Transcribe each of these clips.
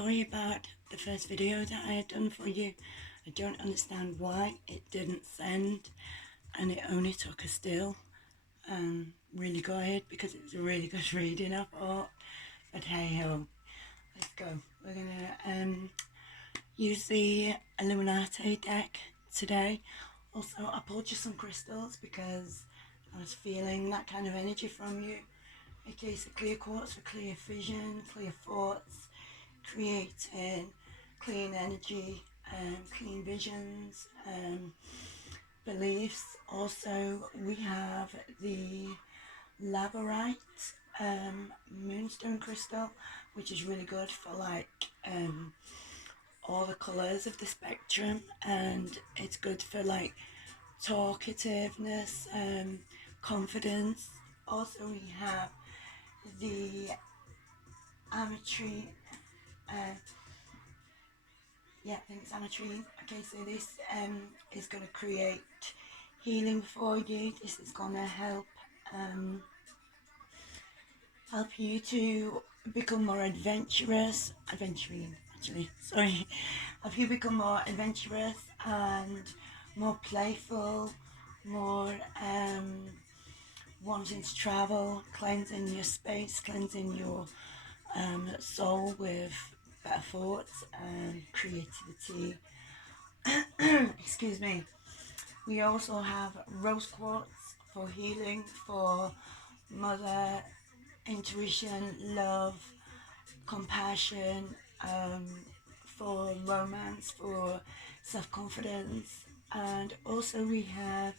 sorry about the first video that I had done for you. I don't understand why it didn't send, and it only took a still. Really go ahead because it was a really good reading, I thought. But hey ho, let's go. We're gonna use the Illuminati deck today. Also, I pulled you some crystals because I was feeling that kind of energy from you. Okay, so clear quartz for clear vision, clear thoughts, creating clean energy, clean visions, beliefs. Also, we have the Labarite moonstone crystal, which is really good for all the colours of the spectrum, and it's good for talkativeness, confidence. Also, we have the ametrine. I think it's ametrine. Okay, so this is going to create healing for you. This is going to help you to become more adventuring actually, sorry, help you become more adventurous and more playful, more wanting to travel, cleansing your space, cleansing your soul with better thoughts and creativity. Excuse me. We also have rose quartz for healing, for mother, intuition, love, compassion, for romance, for self-confidence. And also we have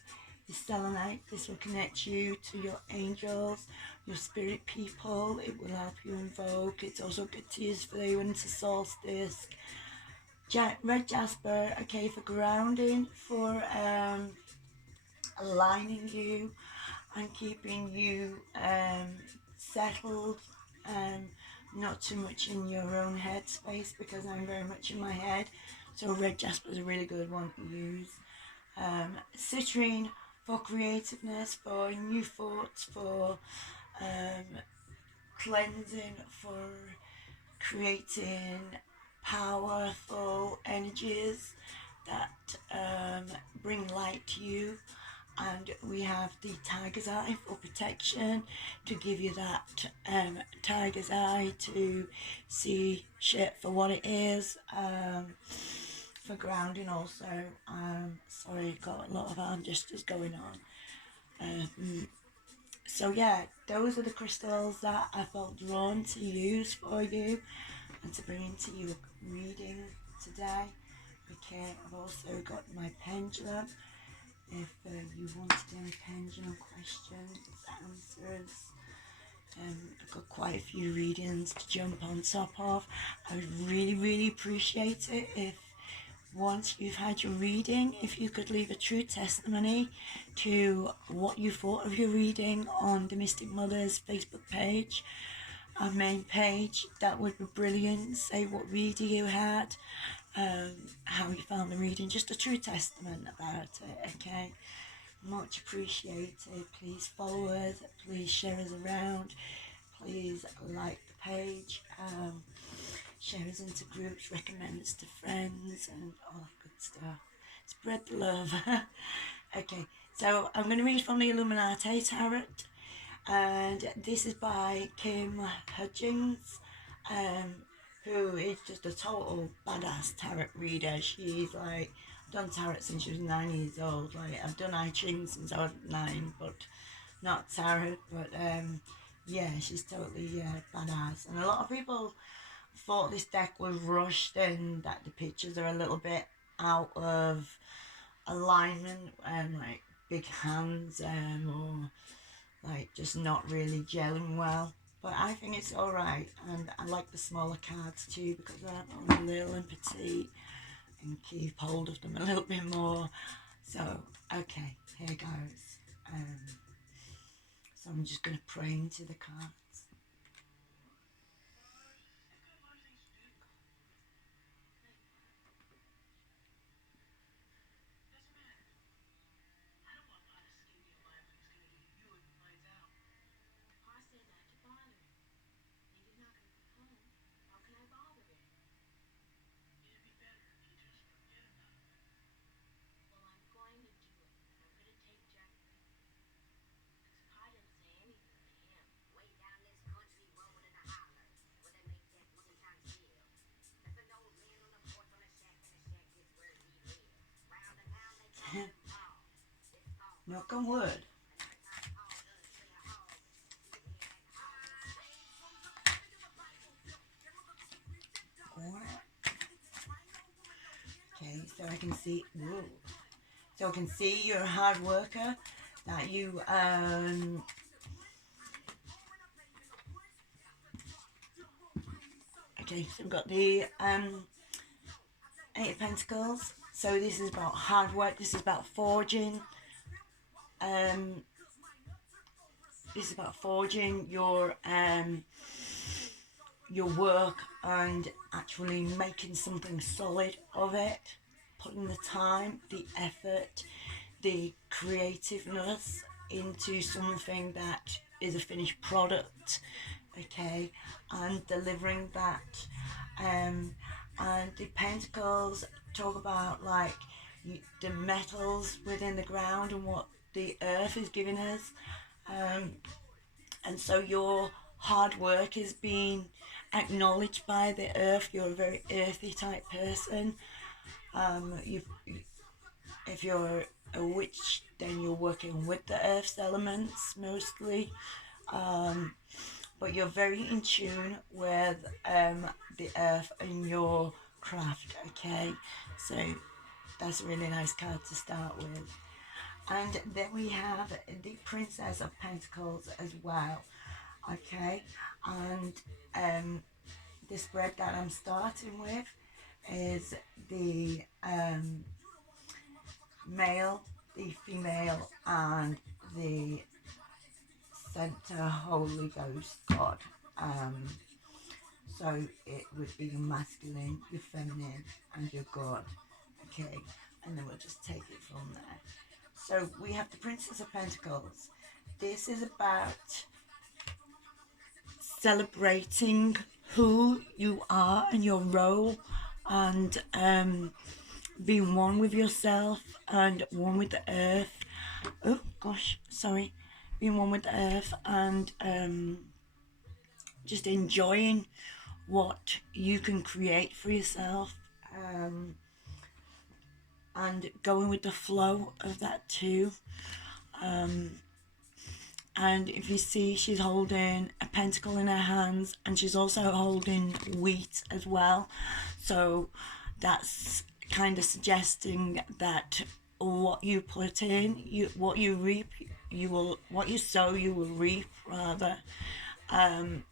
the selenite. This will connect you to your angels, your spirit people. It will help you invoke. It's also good to use for the winter solstice. Red jasper, okay, for grounding, for aligning you and keeping you settled and not too much in your own head space, because I'm very much in my head. So red jasper is a really good one to use. Citrine for creativeness, for new thoughts, for cleansing, for creating powerful energies that bring light to you. And we have the tiger's eye for protection, to give you that tiger's eye to see shit for what it is. For grounding also. Sorry, got a lot of arm gestures going on. So yeah, those are the crystals that I felt drawn to use for you and to bring into your reading today. Okay, I've also got my pendulum. If you wanted any pendulum questions, answers, I've got quite a few readings to jump on top of. I would really appreciate it if once you've had your reading, if you could leave a true testimony to what you thought of your reading on the Mystic Mothers Facebook page, our main page. That would be brilliant. Say what reading you had, how you found the reading, just a true testament about it, okay? Much appreciated. Please follow us, please share us around, please like the page, share us into groups, recommend us to friends and all that good stuff. Spread the love. Okay, so I'm going to read from the Illuminati Tarot, and this is by Kim Hudgens, who is just a total badass tarot reader. She's like done tarot since she was 9 years old. Like, I've done I Ching since I was 9, but not tarot. But yeah, she's totally badass. And a lot of people thought this deck was rushed and that the pictures are a little bit out of alignment, and like big hands, or like just not really gelling well. But I think it's alright, and I like the smaller cards too because they're only little and petite and keep hold of them a little bit more. So okay, here goes. So I'm just going to pray into the cards. Knock on wood. Okay, so I can see, whoa. So I can see you're a hard worker, that you, okay, so we've got the, Eight of Pentacles. So this is about hard work, this is about forging, this is about forging your work and actually making something solid of it, putting the time, the effort, the creativeness into something that is a finished product, okay, and delivering that. And the Pentacles talk about like the metals within the ground and what the earth is giving us, and so your hard work is being acknowledged by the earth. You're a very earthy type person. If you're a witch, then you're working with the earth's elements mostly, but you're very in tune with the earth and your craft, okay? So that's a really nice card to start with. And then we have the Princess of Pentacles as well, okay? And the spread that I'm starting with is the male, the female, and the center Holy Ghost God. So it would be your masculine, your feminine, and your God. Okay, and then we'll just take it from there. So we have the Princess of Pentacles. This is about celebrating who you are and your role, and being one with yourself and one with the earth. Oh gosh, sorry. Being one with the earth and just enjoying what you can create for yourself, and going with the flow of that too. And if you see, she's holding a pentacle in her hands, and she's also holding wheat as well. So that's kind of suggesting that what you put in, what you reap, what you sow, you will reap, rather. And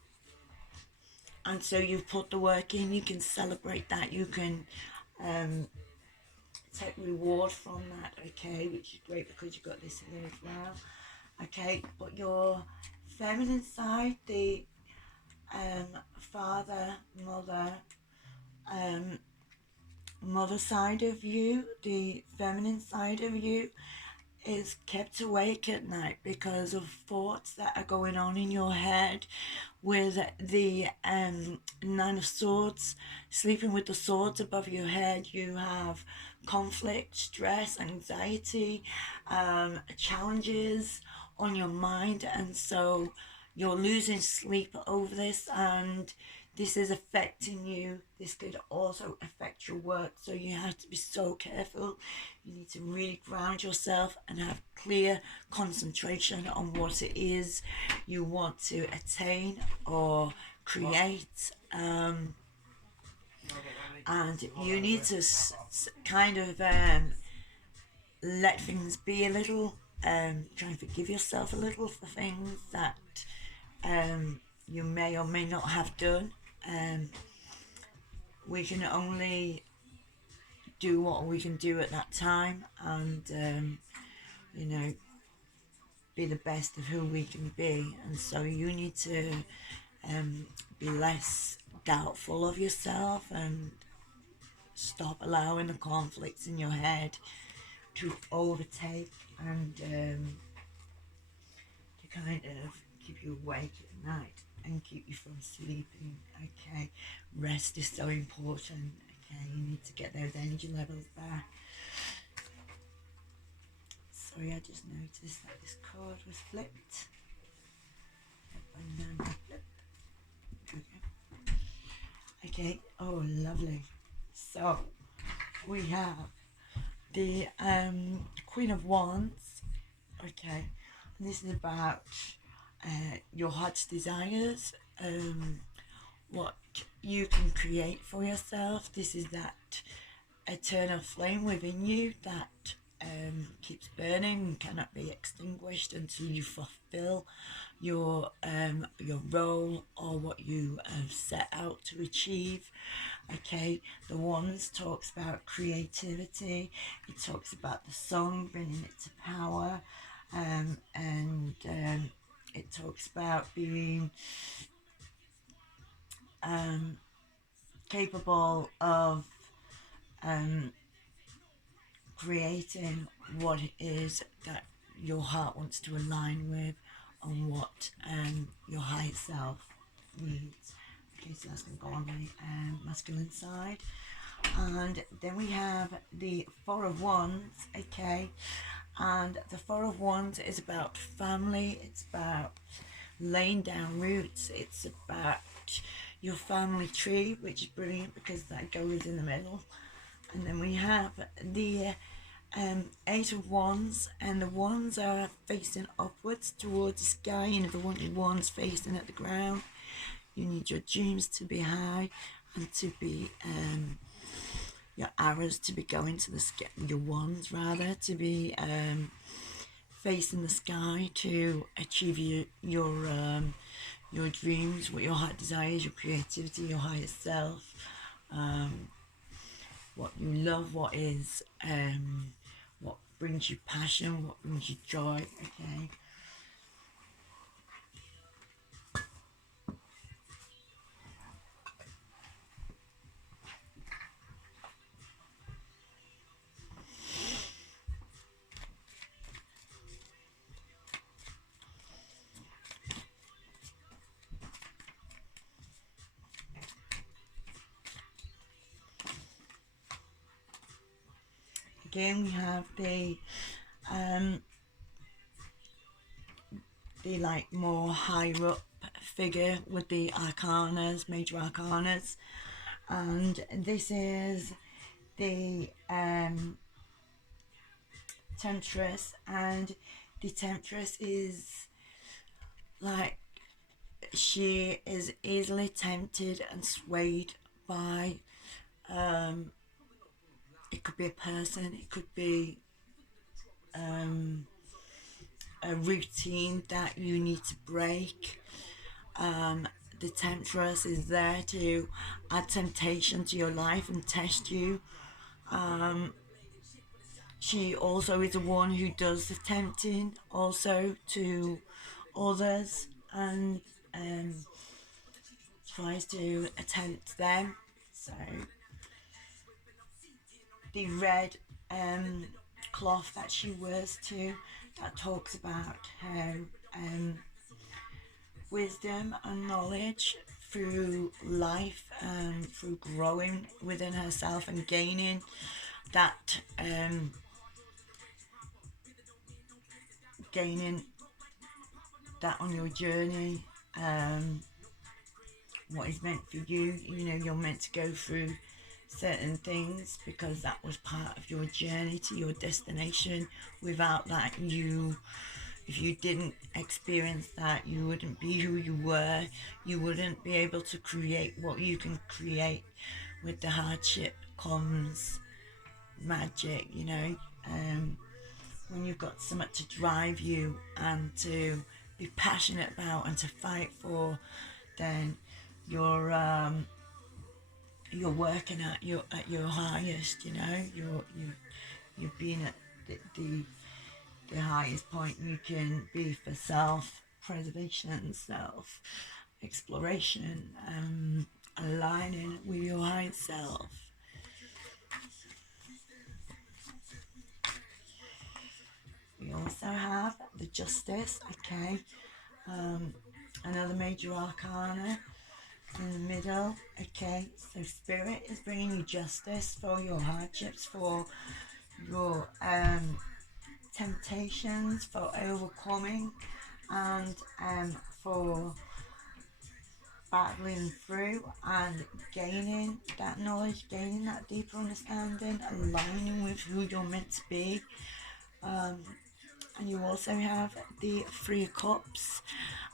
so you've put the work in. You can celebrate that. You can take reward from that, okay, which is great because you've got this here as well. Okay, but your feminine side, the father, mother side of you, the feminine side of you, is kept awake at night because of thoughts that are going on in your head, with the Nine of Swords, sleeping with the swords above your head. You have conflict, stress, anxiety, challenges on your mind, and so you're losing sleep over this, and this is affecting you. This could also affect your work, so you have to be so careful. You need to really ground yourself and have clear concentration on what it is you want to attain or create, and you need to kind of let things be a little, try and forgive yourself a little for things that you may or may not have done. We can only do what we can do at that time, and you know, be the best of who we can be. And so you need to be less doubtful of yourself and stop allowing the conflicts in your head to overtake and to kind of keep you awake at night and keep you from sleeping. Okay, rest is so important. Okay, you need to get those energy levels back. Sorry, I just noticed that this card was flipped. Banana flip. Okay, oh lovely. So we have the Queen of Wands, Okay, and this is about your heart's desires, what you can create for yourself. This is that eternal flame within you that keeps burning and cannot be extinguished until you fulfill your role or what you have set out to achieve. Okay, the Wands talks about creativity. It talks about the song bringing it to power, and it talks about being capable of um, creating what it is that your heart wants to align with and what your higher self needs. Okay, so that's going to go on the masculine side. And then we have the Four of Wands, okay, and the Four of Wands is about family, it's about laying down roots, it's about your family tree, which is brilliant because that goes in the middle. And then we have the Eight of Wands, and the wands are facing upwards towards the sky, and if you want your wands facing at the ground, you need your dreams to be high and to be your arrows to be going to the sky, your wands rather, to be facing the sky to achieve your dreams, what your heart desires, your creativity, your higher self, what you love, what is what brings you passion, what brings you joy. Okay. Again, we have the like more higher up figure with the arcanas, major arcanas, and this is the temptress, and the temptress is like she is easily tempted and swayed by it could be a person, it could be a routine that you need to break. The temptress is there to add temptation to your life and test you. She also is the one who does the tempting also to others and tries to tempt them. So the red cloth that she wears too, that talks about how wisdom and knowledge through life and through growing within herself and gaining that gaining that on your journey, what is meant for you. You know, you're meant to go through certain things because that was part of your journey to your destination. Without that, if you didn't experience that, you wouldn't be who you were. You wouldn't be able to create what you can create. With the hardship comes magic, you know. When you've got something to drive you and to be passionate about and to fight for, then you're working at your highest. You know, you're being at the highest point you can be for self preservation and self exploration, aligning with your higher self. We also have the Justice, okay, another major arcana in the middle, okay. So Spirit is bringing you justice for your hardships, for your temptations, for overcoming, and for battling through and gaining that knowledge, gaining that deeper understanding, aligning with who you're meant to be, And you also have the Three of Cups,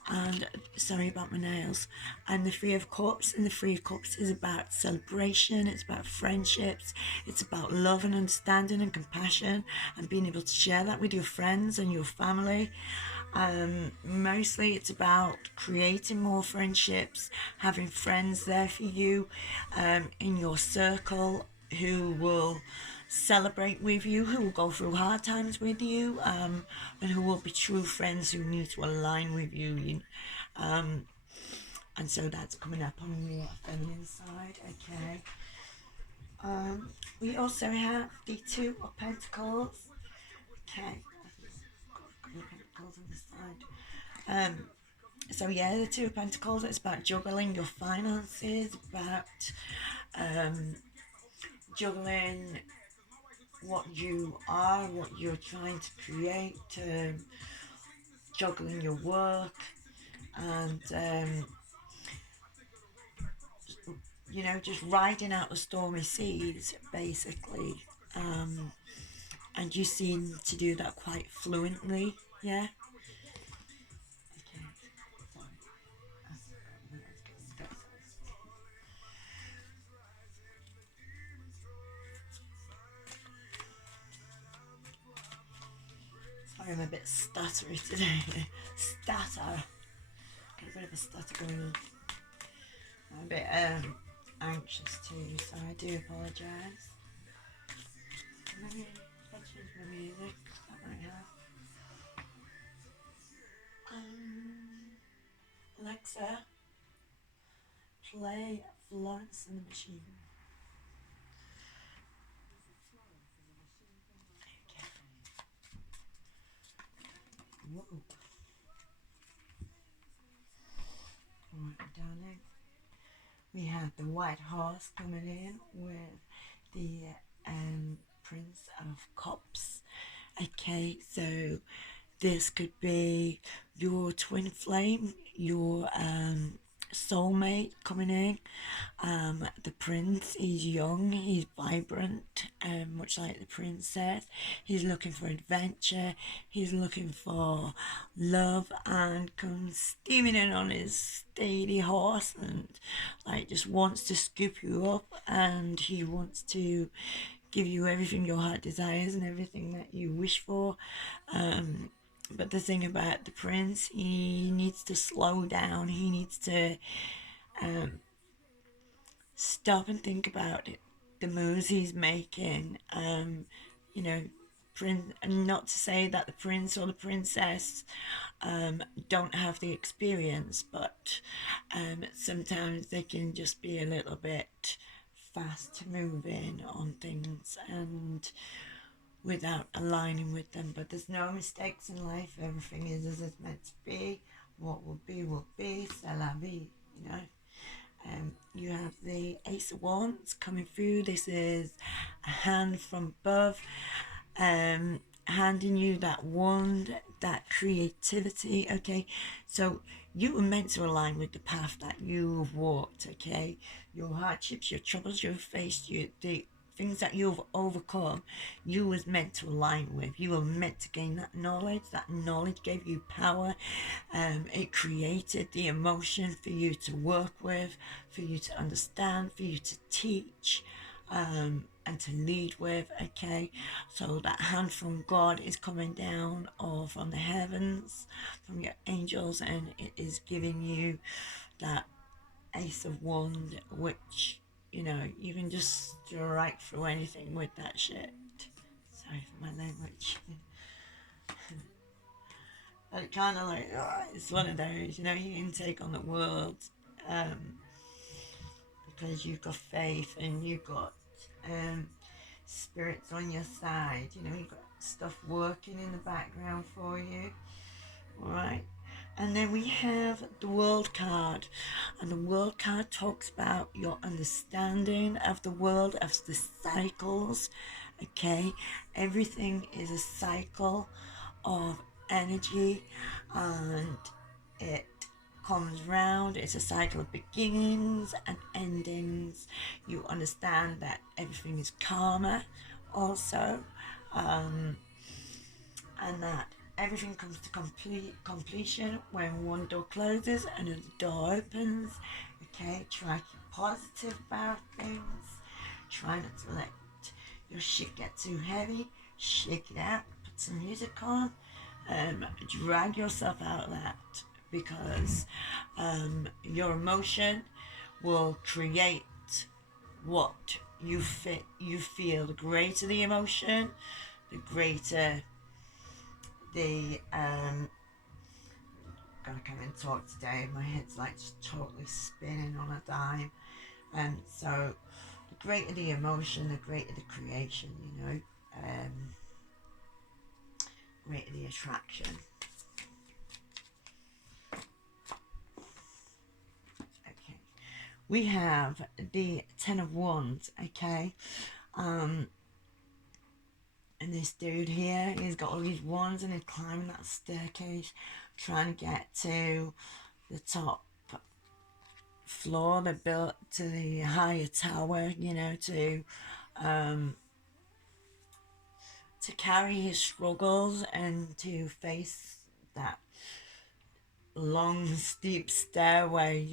and sorry about my nails, and the Three of Cups. And the Three of Cups is about celebration, it's about friendships, it's about love and understanding and compassion, and being able to share that with your friends and your family. Mostly it's about creating more friendships, having friends there for you in your circle who will celebrate with you, who will go through hard times with you, and who will be true friends who need to align with you. And so that's coming up on your feminine side, okay. We also have the Two of Pentacles, okay. Pentacles on the side. So yeah, the Two of Pentacles, it's about juggling your finances, about juggling what you are, what you're trying to create, juggling your work, and you know, just riding out the stormy seas, basically. And you seem to do that quite fluently, yeah. Okay, sorry. Sorry, I'm a bit stuttery today. Stutter. Got a bit of a stutter going on. I'm a bit anxious too, so I do apologise. Maybe if I change my music, that might help. Alexa, play Florence and the Machine. Okay. Whoa. Alright, darling. We have the White Horse coming in with the Prince of Cups. Okay, so this could be your twin flame, your soulmate coming in. The prince, he's young, he's vibrant, much like the princess. He's looking for adventure, he's looking for love, and comes steaming in on his steady horse and like just wants to scoop you up, and he wants to give you everything your heart desires and everything that you wish for. But the thing about the prince, he needs to slow down. He needs to stop and think about it, the moves he's making. You know, and not to say that the prince or the princess don't have the experience, but sometimes they can just be a little bit fast moving on things and without aligning with them. But there's no mistakes in life. Everything is as it's meant to be. What will be. C'est la vie, you know. You have the Ace of Wands coming through. This is a hand from above, handing you that wand, that creativity. Okay, so you were meant to align with the path that you've walked. Okay, your hardships, your troubles you've faced, the things that you've overcome, you was meant to align with. You were meant to gain that knowledge. That knowledge gave you power. It created the emotion for you to work with, for you to understand, for you to teach, and to lead with. Okay, so that hand from God is coming down, or from the heavens, from your angels, and it is giving you that Ace of Wands, which, you know, you can just strike through anything with that shit. Sorry for my language. But kind of like, it's one of those, you know, you can take on the world because you've got faith and you've got spirits on your side, you know, you've got stuff working in the background for you. Alright. And then we have the World card, and the World card talks about your understanding of the world, of the cycles. Okay, everything is a cycle of energy, and it comes round. It's a cycle of beginnings and endings. You understand that everything is karma also, and that everything comes to completion when one door closes and another door opens. Okay, try to be positive about things. Try not to let your shit get too heavy. Shake it out. Put some music on. Drag yourself out of that, because your emotion will create what you feel. The greater the emotion, the greater the gotta come and talk today. My head's like just totally spinning on a dime. And so the greater the emotion, the greater the creation, greater the attraction. Okay. We have the Ten of Wands, okay? And this dude here, he's got all these wands and he's climbing that staircase, trying to get to the top floor. They built to the higher tower, to carry his struggles and to face that long, steep stairway,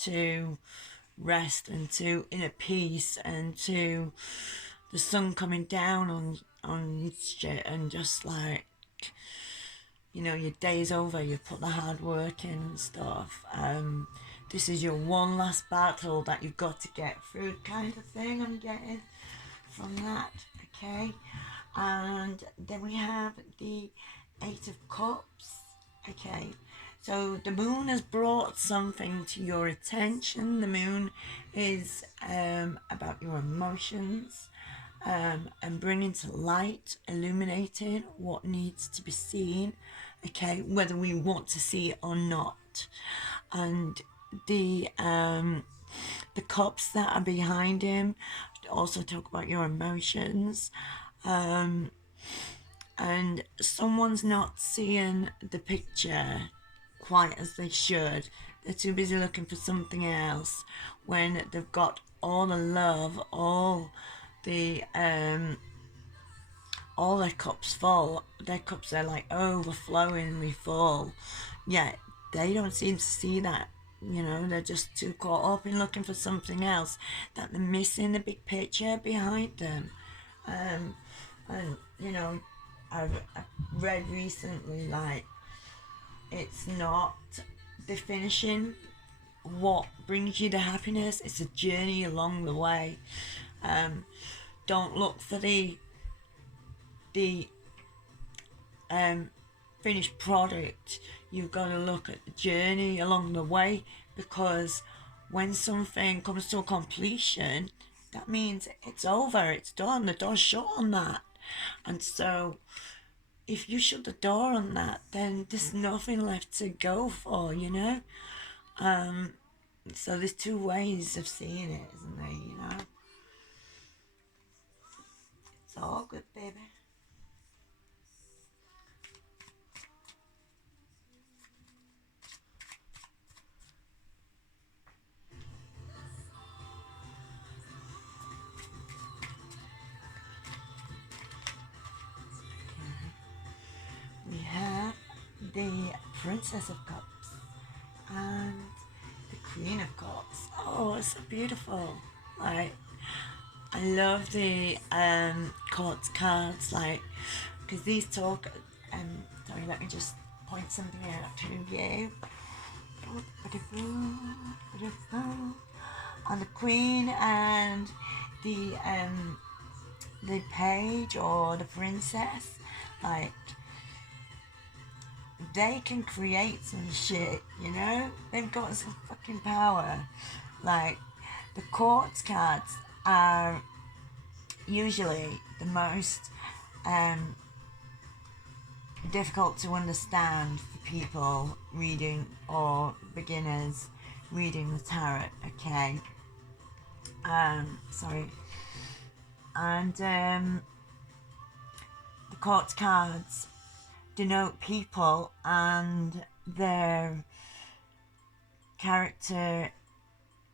to rest and to inner peace and to the sun coming down on shit, and just like, your day's over, you put the hard work in and stuff. This is your one last battle that you've got to get through, kind of thing I'm getting from that, okay? And then we have the Eight of Cups, okay? So the moon has brought something to your attention. The moon is about your emotions, and bringing to light, illuminating what needs to be seen, okay, whether we want to see it or not. And the cups that are behind him also talk about your emotions, and someone's not seeing the picture quite as they should. They're too busy looking for something else when they've got all the love, all their cups full. Their cups are like overflowingly full, yet they don't seem to see that. They're just too caught up in looking for something else, that they're missing the big picture behind them. And I've read recently, like, it's not the finishing what brings you the happiness, it's a journey along the way. Don't look for the finished product. You've got to look at the journey along the way, because when something comes to a completion, that means it's over, it's done, the door's shut on that. And so if you shut the door on that, then there's nothing left to go for, so there's two ways of seeing it, isn't there? It's all good, baby. We have the Princess of Cups and the Queen of Cups. Oh, it's so beautiful. Like, I love the court cards, like, because these talk. Sorry, let me just point something out to you. And the Queen and the page or the princess, like, they can create some shit, They've got some fucking power. Like, the court cards are usually the most difficult to understand for people reading, or beginners reading the tarot, okay? Sorry. And the court cards denote people and their character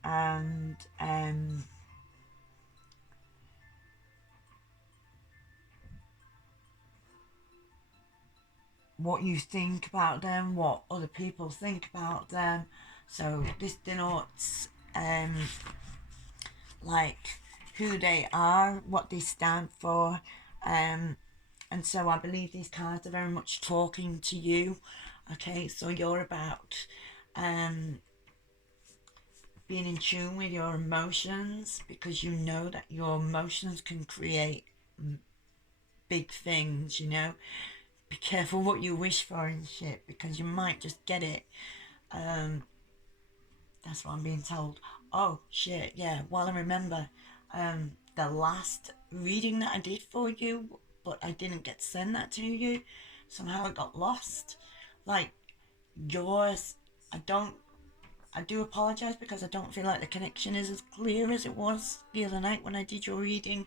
and what you think about them, what other people think about them. So this denotes like who they are, what they stand for, and so I believe these cards are very much talking to you. Okay, so you're about being in tune with your emotions, because you know that your emotions can create big things, you know. Be careful what you wish for and shit, because you might just get it. That's what I'm being told. Oh shit, yeah. Well, I remember the last reading that I did for you, but I didn't get to send that to you. Somehow it got lost. Like yours, I do apologise, because I don't feel like the connection is as clear as it was the other night when I did your reading.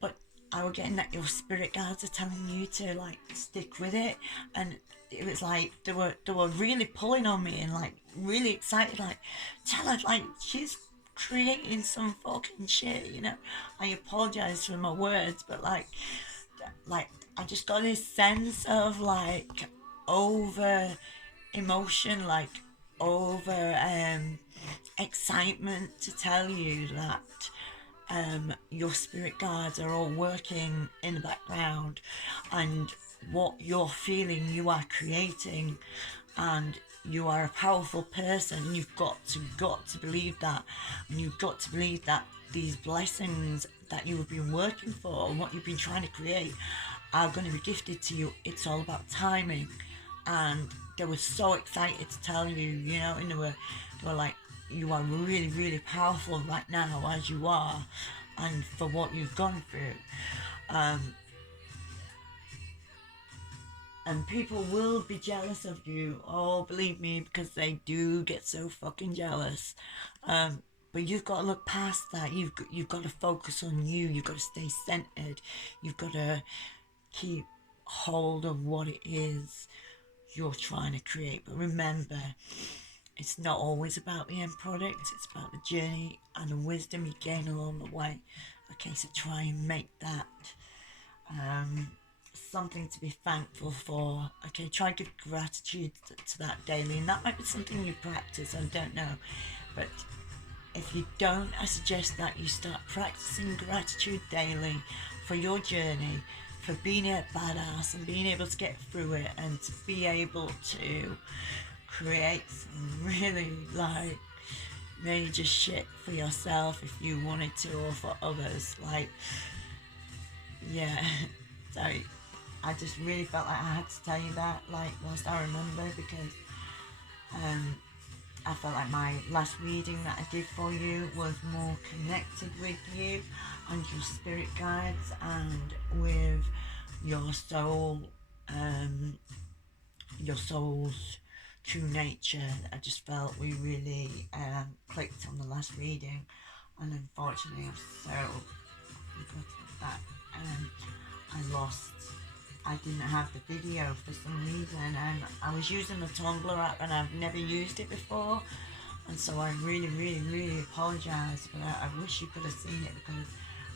But I was getting that your spirit guides are telling you to like stick with it, and it was like they were really pulling on me and like really excited, like tell her like she's creating some fucking shit, you know. I apologise for my words, but like I just got this sense of like over emotion, like over excitement to tell you that your spirit guides are all working in the background, and what you're feeling you are creating, and you are a powerful person. You've got to believe that, and you've got to believe that these blessings that you have been working for and what you've been trying to create are going to be gifted to you. It's all about timing. And they were so excited to tell you, you know, and they were like, you are really, really powerful right now as you are, and for what you've gone through. And people will be jealous of you. Oh, believe me, because they do get so fucking jealous. But you've got to look past that. You've got to focus on you. You've got to stay centered. You've got to keep hold of what it is you're trying to create. But remember, it's not always about the end product. It's about the journey and the wisdom you gain along the way. Okay, so try and make that something to be thankful for. Okay, try to give gratitude to that daily, and that might be something you practice. I don't know, but if you don't, I suggest that you start practicing gratitude daily for your journey, for being a badass and being able to get through it, and to be able to create some really like major shit for yourself if you wanted to, or for others. Like, yeah. So I just really felt like I had to tell you that, like, whilst I remember, because I felt like my last reading that I did for you was more connected with you and your spirit guides and with your soul, your soul's true nature. I just felt we really clicked on the last reading, and unfortunately I'm so regretful that I didn't have the video for some reason, and I was using the Tumblr app and I've never used it before, and so I really, really, really apologise, but I wish you could have seen it, because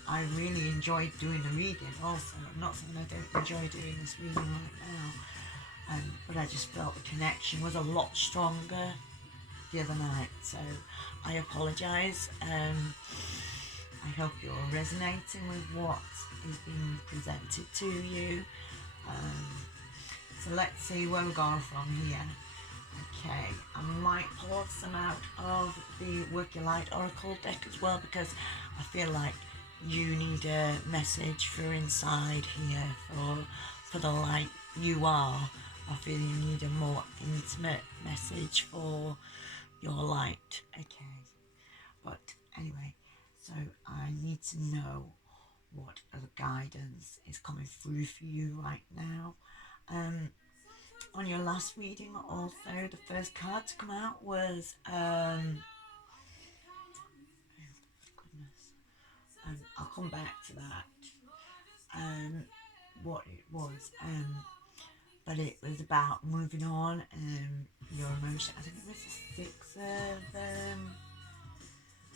I really enjoyed doing the reading also. I'm not saying I don't enjoy doing this reading right now, but I just felt the connection was a lot stronger the other night, so I apologise. I hope you're resonating with what is being presented to you. So let's see where we go from here. Okay, I might pull some out of the Work Your Light Oracle deck as well, because I feel like you need a message for inside here, for the light you are. I feel you need a more intimate message for your light. Okay, but anyway, so I need to know what other guidance is coming through for you right now. On your last reading also, the first card to come out was I'll come back to that, what it was, but it was about moving on, your emotion. I think it was the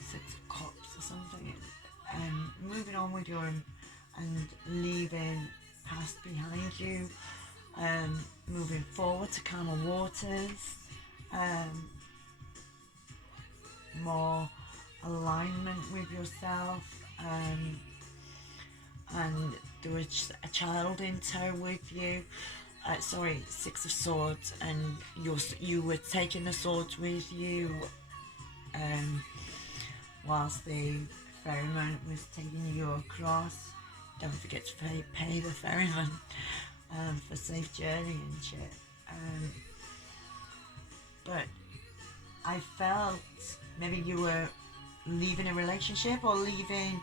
six of cups or something, moving on with your and leaving past behind you, moving forward to calmer waters, more alignment with yourself, and there was a child in tow with you. Sorry, Six of Swords, and you were taking the swords with you whilst the ferryman was taking you across. Don't forget to pay the ferryman for safe journey and shit. But I felt maybe you were leaving a relationship or leaving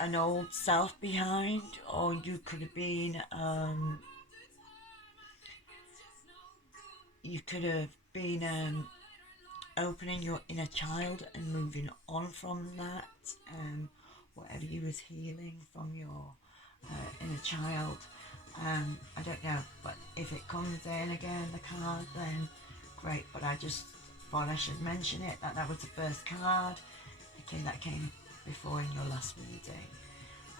an old self behind, or you could have been opening your inner child and moving on from that, whatever you was healing from your inner child. I don't know, but if it comes in again, the card, then great. But I just thought I should mention it, that was the first card. Okay, that came before in your last reading.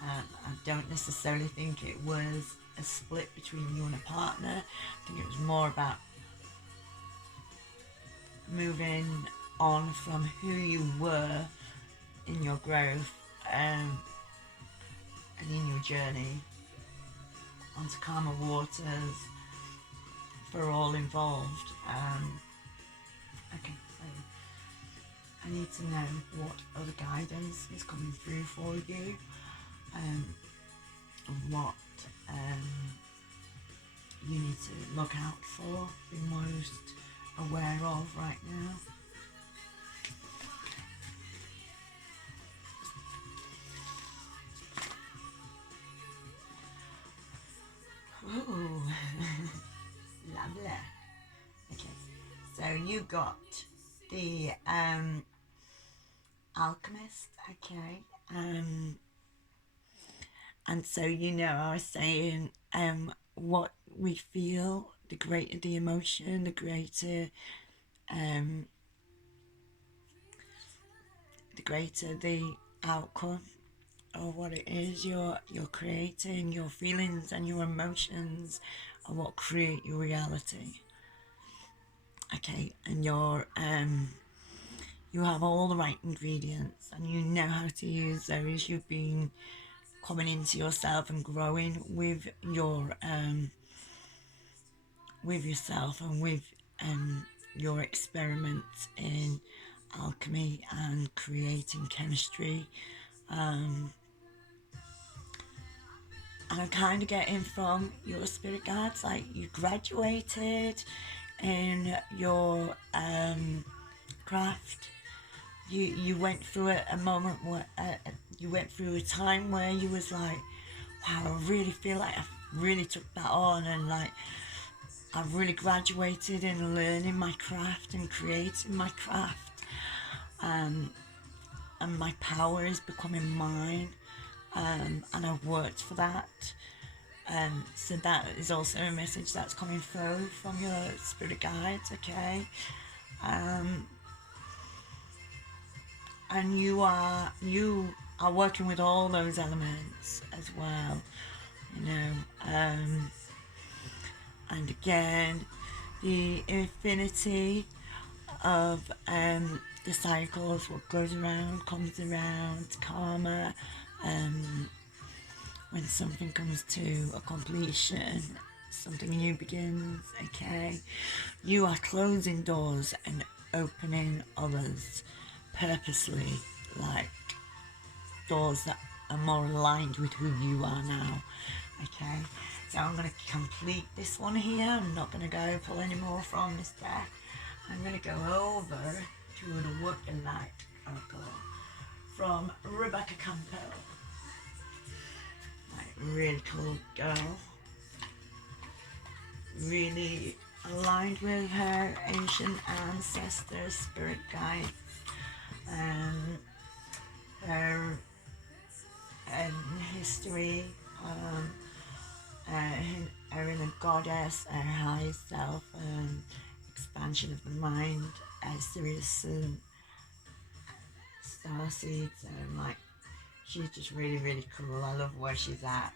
I don't necessarily think it was a split between you and a partner. I think it was more about moving on from who you were in your growth and in your journey onto calmer waters for all involved. Okay, so I need to know what other guidance is coming through for you, and what you need to look out for, be most aware of right now. Ooh, lovely. Okay, so you got the Alchemist, okay, and so I was saying, what we feel, the greater the emotion, the greater the outcome of what it is you're creating. Your feelings and your emotions are what create your reality. Okay, and you have all the right ingredients and you know how to use those. You've been coming into yourself and growing with yourself and with your experiments in alchemy and creating chemistry. And I'm kind of getting from your spirit guides, like you graduated in your craft. You went through a moment where you went through a time where you was like, wow, I really feel like I really took that on, and like I've really graduated in learning my craft and creating my craft, and my power is becoming mine, and I've worked for that. So that is also a message that's coming through from your spirit guides, okay? And you are working with all those elements as well, and again, the infinity of the cycles, what goes around comes around, karma, when something comes to a completion, something new begins, okay? You are closing doors and opening others purposely, like doors that are more aligned with who you are now, okay? So I'm going to complete this one here. I'm not going to go pull any more from this deck. I'm going to go over to the Work the Light Oracle from Rebecca Campbell. Like, really cool girl. Really aligned with her ancient ancestors, spirit guides, her history, her inner goddess, her high self, expansion of the mind, Sirius, starseeds, like she's just really, really cool. I love where she's at.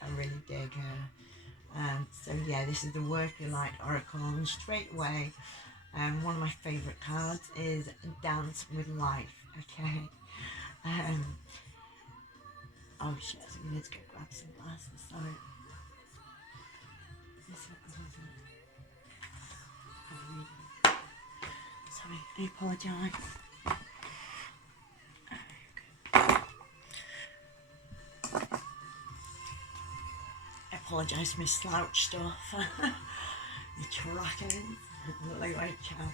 I really dig her. So yeah, this is the Work Your Light Oracle, and straight away, one of my favourite cards is Dance with Life. Okay. Um, oh shit! So we need to go grab some glasses. Sorry. Sorry, I apologise. I apologise for my slouch stuff. My tracking. Like I can.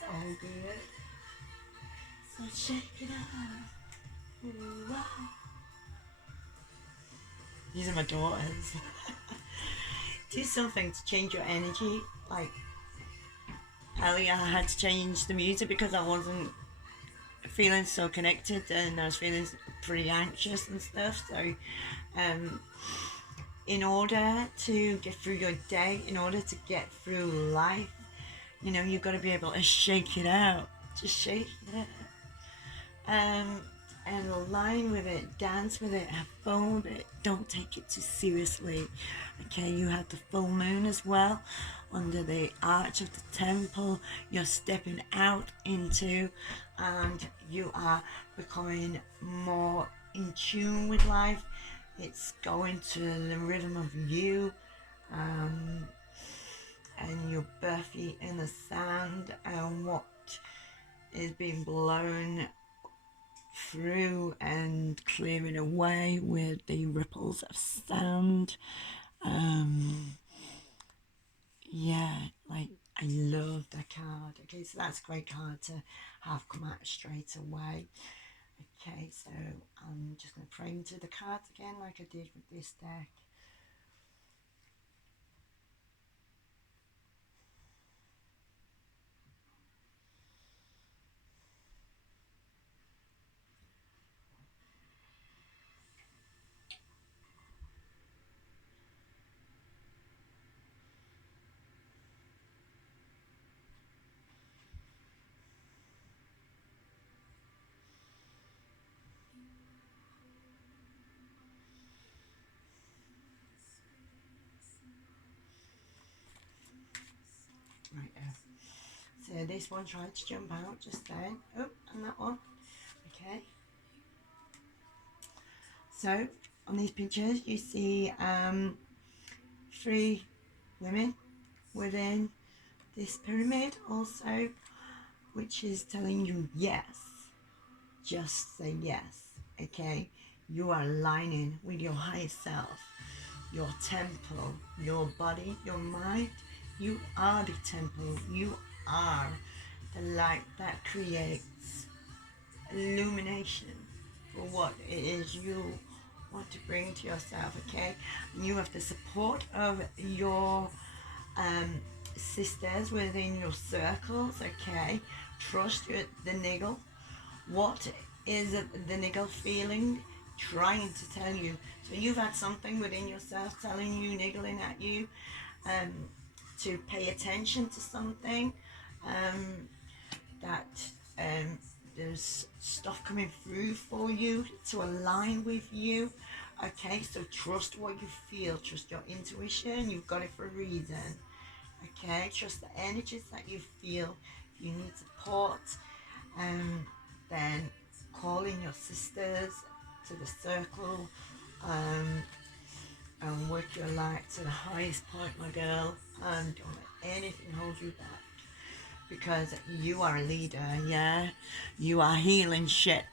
So good. So shake it out. Ooh, wow. These are my daughters. Do something to change your energy. Like earlier I had to change the music because I wasn't feeling so connected and I was feeling pretty anxious and stuff. So in order to get through your day, in order to get through life, you know, you've got to be able to shake it out. Just shake it out. And align with it, dance with it, have fun with it. Don't take it too seriously. Okay, you have the full moon as well under the arch of the temple. You're stepping out into, and you are becoming more in tune with life. It's going to the rhythm of you, and your bare feet in the sand, and what is being blown through and clearing away with the ripples of sand. Yeah, like I love that card. Okay, so that's a great card to have come out straight away. Okay, so I'm just going to pray into the cards again like I did with this deck. Right there. So this one tried to jump out just then. Oh, and that one. Okay. So on these pictures you see 3 women within this pyramid also, which is telling you yes. Just say yes. Okay. You are aligning with your higher self, your temple, your body, your mind. You are the temple. You are the light that creates illumination for what it is you want to bring to yourself. Okay, and you have the support of your sisters within your circles. Okay, trust the niggle. What is the niggle feeling trying to tell you? So you've had something within yourself telling you, niggling at you, to pay attention to something, that there's stuff coming through for you to align with you. Okay, so trust what you feel, trust your intuition, you've got it for a reason. Okay, trust the energies that you feel. If you need support, then call in your sisters to the circle, and work your light to the highest point, my girl, and don't let anything hold you back, because you are a leader. Yeah, you are healing shit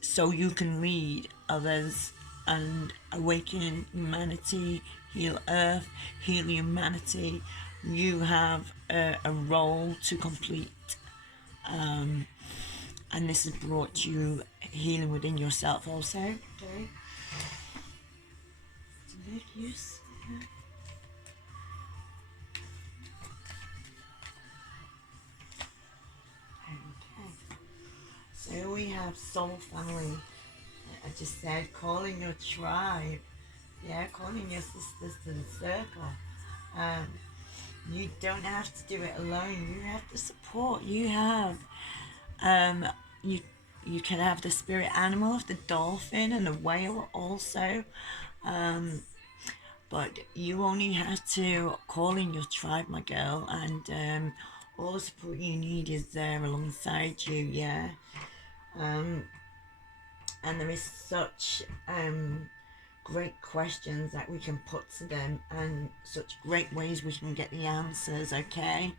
so you can lead others and awaken humanity, heal earth, heal humanity. You have a role to complete, and this has brought you healing within yourself also. Okay, to make use. Okay, so we have soul family. I just said calling your tribe. Yeah, calling your sisters to the circle. You don't have to do it alone. You have the support. You have you you can have the spirit animal of the dolphin and the whale also. But you only have to call in your tribe, my girl, and all the support you need is there alongside you, yeah. And there is such great questions that we can put to them, and such great ways we can get the answers, okay?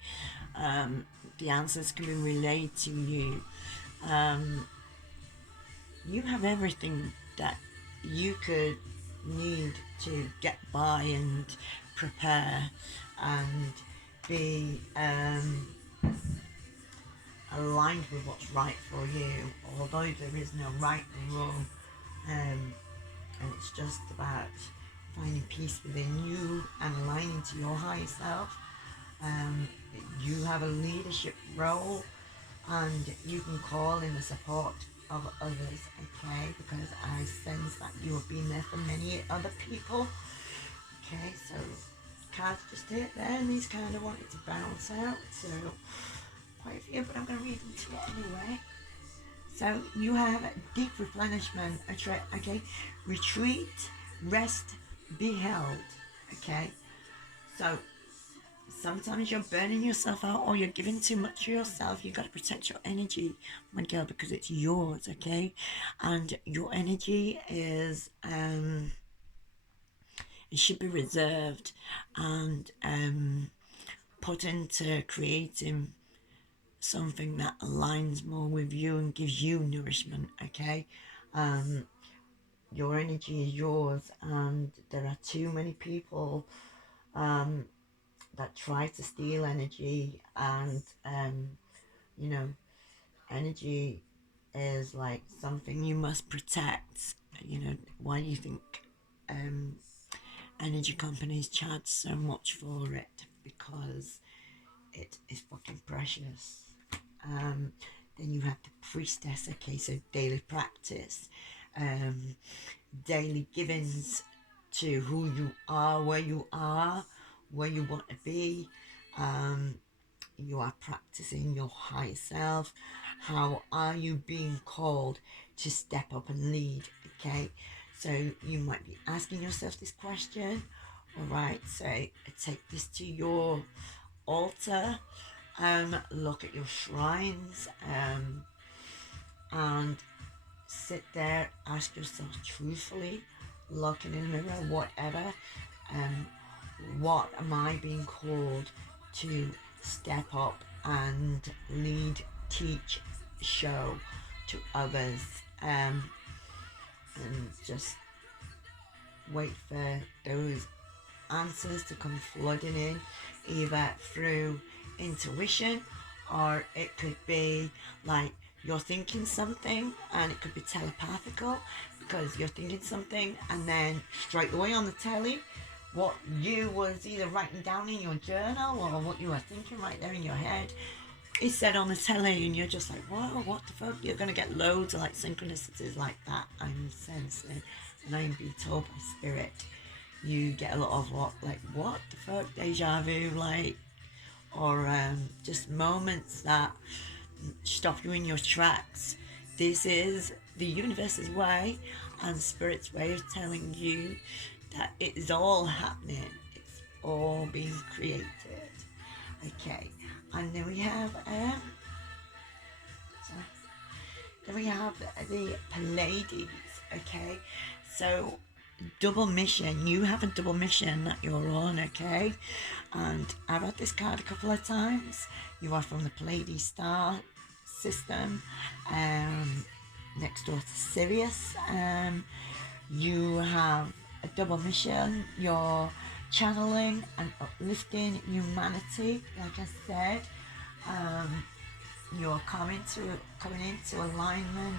The answers can be relayed to you. You have everything that you could need to get by and prepare and be aligned with what's right for you, although there is no right and wrong, and it's just about finding peace within you and aligning to your higher self. You have a leadership role, and you can call in the support of others, okay, because I sense that you have been there for many other people. Okay, so cards just hit there, and these kind of wanted to bounce out, so quite a few, but I'm going to read them to you anyway. So you have deep replenishment, okay, retreat, rest, be held, okay. So sometimes you're burning yourself out, or you're giving too much to yourself. You got to protect your energy, my girl, because it's yours, okay. And your energy is it should be reserved and put into creating something that aligns more with you and gives you nourishment, okay. Your energy is yours, and there are too many people that try to steal energy, and you know, energy is like something you must protect. You know, why do you think energy companies charge so much for it? Because it is fucking precious. Then you have the priestess, okay, so daily practice, daily givings to who you are, where you want to be. You are practicing your higher self. How are you being called to step up and lead, okay? So you might be asking yourself this question. All right, so take this to your altar, look at your shrines, and sit there, ask yourself truthfully, looking in the mirror, whatever, what am I being called to step up and lead, teach, show to others, and just wait for those answers to come flooding in, either through intuition, or it could be like you're thinking something, and it could be telepathical, because you're thinking something and then straight away on the telly what you was either writing down in your journal or what you were thinking right there in your head is said on the telly, and you're just like, whoa, what the fuck? You're gonna get loads of like synchronicities like that, I'm sensing, and I'm being told by spirit. You get a lot of what the fuck, deja vu, like, or just moments that stop you in your tracks. This is the universe's way and spirit's way of telling you that it is all happening. It's all being created. Okay, and then we have the Pleiades. Okay, so double mission. You have a double mission that you're on, okay? And I've had this card a couple of times. You are from the Pleiades star system, next door to Sirius. You have a double mission. You're channeling and uplifting humanity, like I said. You're coming into alignment,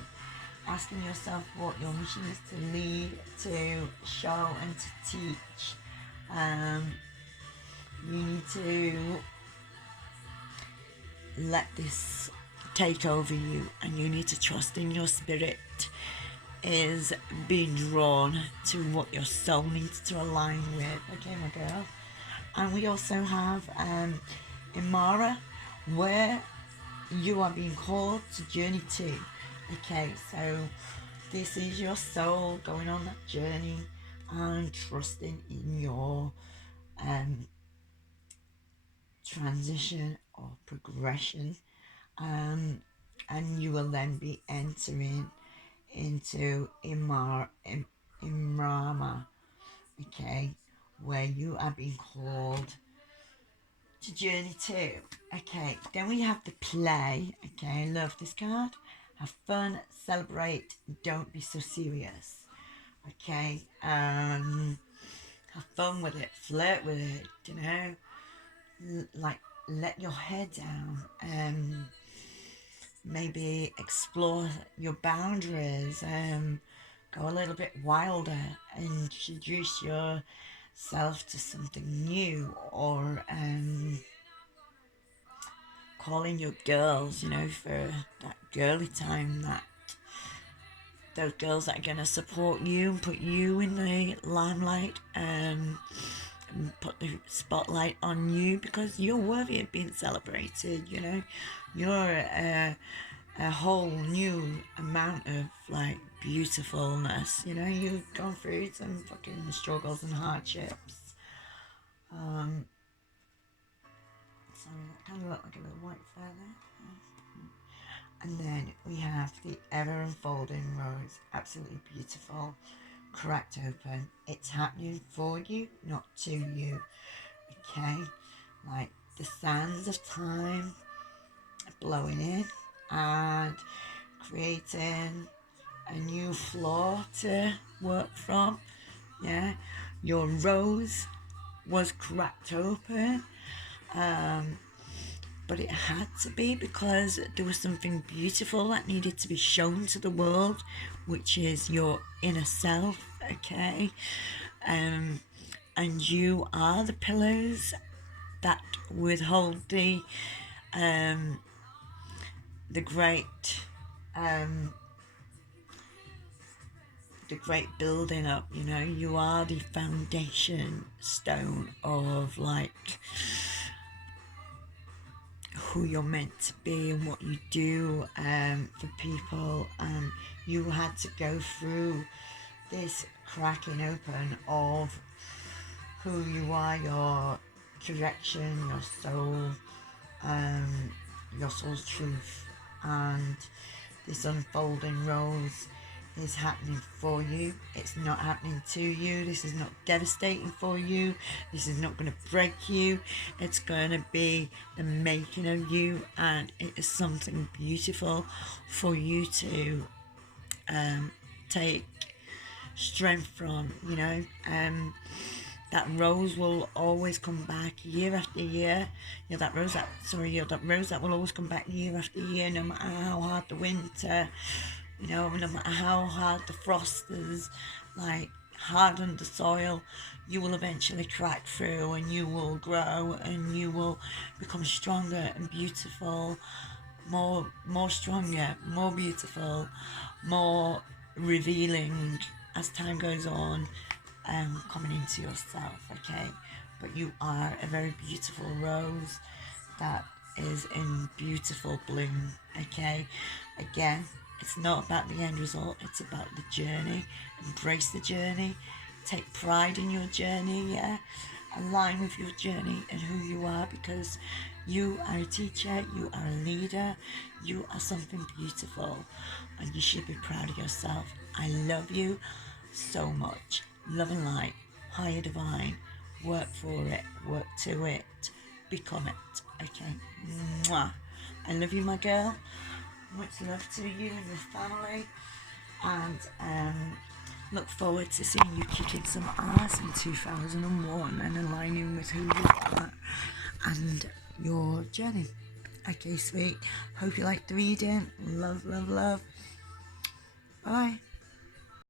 asking yourself what your mission is to lead, to show, and to teach. You need to let this take over you, and you need to trust in your spirit is being drawn to what your soul needs to align with. Okay, my girl. And we also have Imara, where you are being called to journey to. Okay, so this is your soul going on that journey, and trusting in your transition or progression, and you will then be entering into Imrama, okay, where you are being called to journey to. Okay, then we have the play. Okay, I love this card. Have fun, celebrate, don't be so serious. Okay, have fun with it, flirt with it, you know, like let your hair down, maybe explore your boundaries, go a little bit wilder, introduce yourself to something new, or call in your girls, you know, for that girly time, that those girls that are going to support you and put you in the limelight, and put the spotlight on you, because you're worthy of being celebrated, you know. You're a whole new amount of like beautifulness, you know. You've gone through some fucking struggles and hardships. Sorry, that kind of looked like a little white feather. And then we have the ever unfolding rose, absolutely beautiful, cracked open. It's happening for you, not to you. Okay, like the sands of time blowing in and creating a new floor to work from. Yeah, your rose was cracked open, but it had to be, because there was something beautiful that needed to be shown to the world, which is your inner self. Okay, and you are the pillars that withhold the great the great building up, you know. You are the foundation stone of like who you're meant to be and what you do for people. You had to go through this cracking open of who you are, your direction, your soul's truth, and this unfolding rose is happening for you. It's not happening to you. This is not devastating for you. This is not going to break you. It's going to be the making of you, and it is something beautiful for you to take strength from, you know. That rose will always come back year after year. You're that rose that will always come back year after year, no matter how hard the winter, you know, no matter how hard the frost is, like hardened the soil, you will eventually crack through, and you will grow, and you will become stronger and beautiful, more stronger, more beautiful, more revealing as time goes on, coming into yourself. Okay, but you are a very beautiful rose that is in beautiful bloom. Okay, again, it's not about the end result, it's about the journey. Embrace the journey, take pride in your journey. Yeah, align with your journey and who you are, because you are a teacher, you are a leader, you are something beautiful, and you should be proud of yourself. I love you so much. Love and light, higher divine. Work for it, work to it, become it. Okay, mwah. I love you, my girl. Much love to you and your family, and look forward to seeing you kicking some ass in 2001 and aligning with who you are and your journey. Okay, sweet. Hope you liked the reading. Love, love, love. Bye.